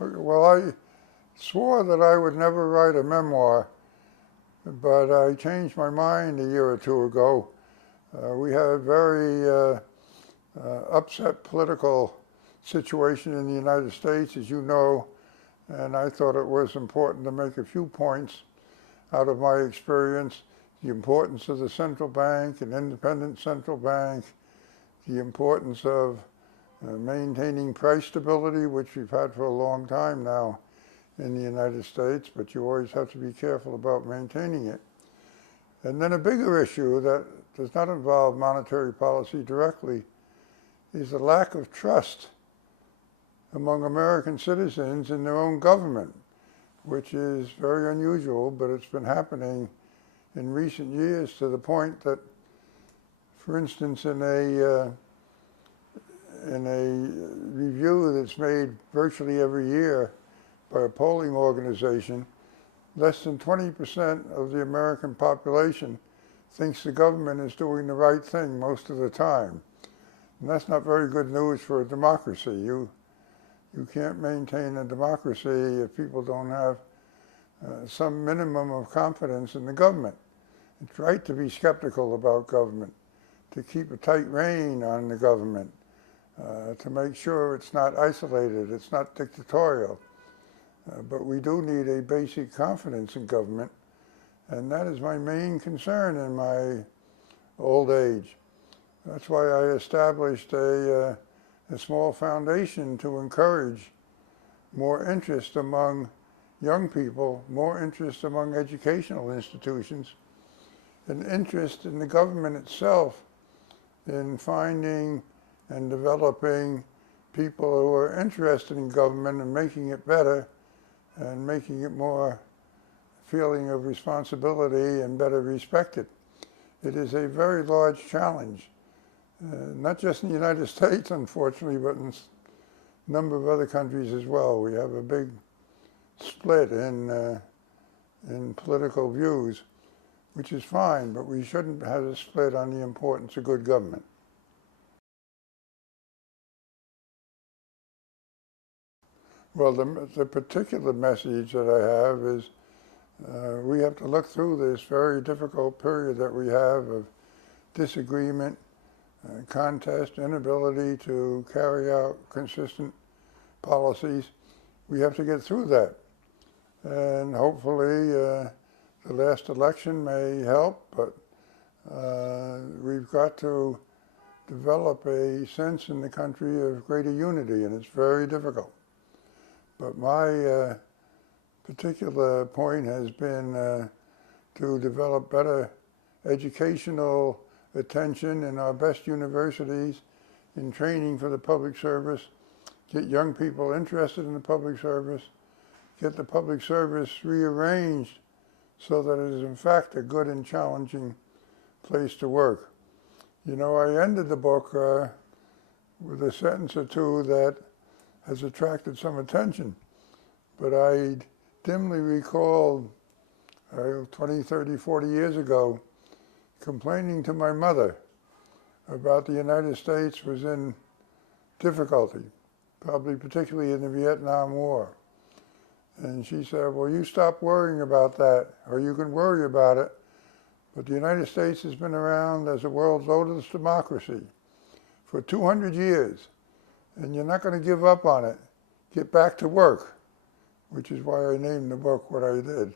Well, I swore that I would never write a memoir, but I changed my mind a year or two ago. We had a very upset political situation in the United States, as you know, and I thought it was important to make a few points out of my experience: the importance of the central bank, an independent central bank, the importance of maintaining price stability, which we've had for a long time now in the United States, but you always have to be careful about maintaining it. And then a bigger issue that does not involve monetary policy directly is the lack of trust among American citizens in their own government, which is very unusual, but it's been happening in recent years to the point that, for instance, in a review that's made virtually every year by a polling organization, less than 20% of the American population thinks the government is doing the right thing most of the time. And that's not very good news for a democracy. You can't maintain a democracy if people don't have some minimum of confidence in the government. It's right to be skeptical about government, to keep a tight rein on the government, to make sure it's not isolated, it's not dictatorial. But we do need a basic confidence in government, and that is my main concern in my old age. That's why I established a small foundation to encourage more interest among young people, more interest among educational institutions, and interest in the government itself in finding and developing people who are interested in government and making it better and making it more feeling of responsibility and better respected. It is a very large challenge, not just in the United States, unfortunately, but in a number of other countries as well. We have a big split in political views, which is fine, but we shouldn't have a split on the importance of good government. Well, the particular message that I have is we have to look through this very difficult period that we have of disagreement, contest, inability to carry out consistent policies. We have to get through that. And hopefully the last election may help, but we've got to develop a sense in the country of greater unity, and it's very difficult. But my particular point has been to develop better educational attention in our best universities, in training for the public service, get young people interested in the public service, get the public service rearranged so that it is in fact a good and challenging place to work. You know, I ended the book with a sentence or two that has attracted some attention, but I dimly recalled 20, 30, 40 years ago complaining to my mother about the United States was in difficulty, probably particularly in the Vietnam War. And she said, well, you stop worrying about that, or you can worry about it, but the United States has been around as the world's oldest democracy for 200 years, and you're not going to give up on it. Get back to work, which is why I named the book what I did.